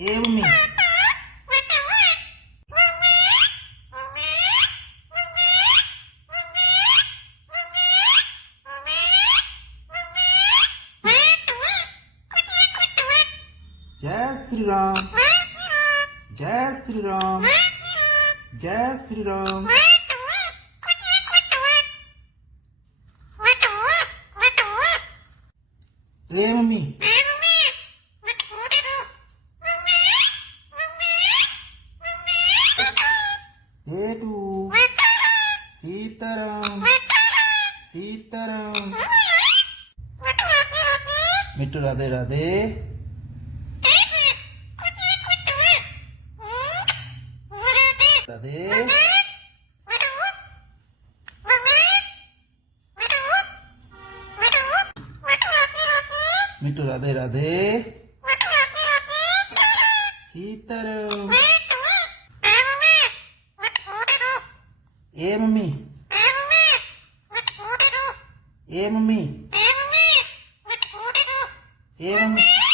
એ મમ્મી જય શ્રી રામ જય શ્રી રામ જય શ્રી રામ એ મમ્મી હેતુ સીતારામ સીતારામ મીઠુ રાધે રાધે રાધે મીઠુ રાધે રાધે સીતારામ એ મમ્મી એ મમ્મી એ મમ્મી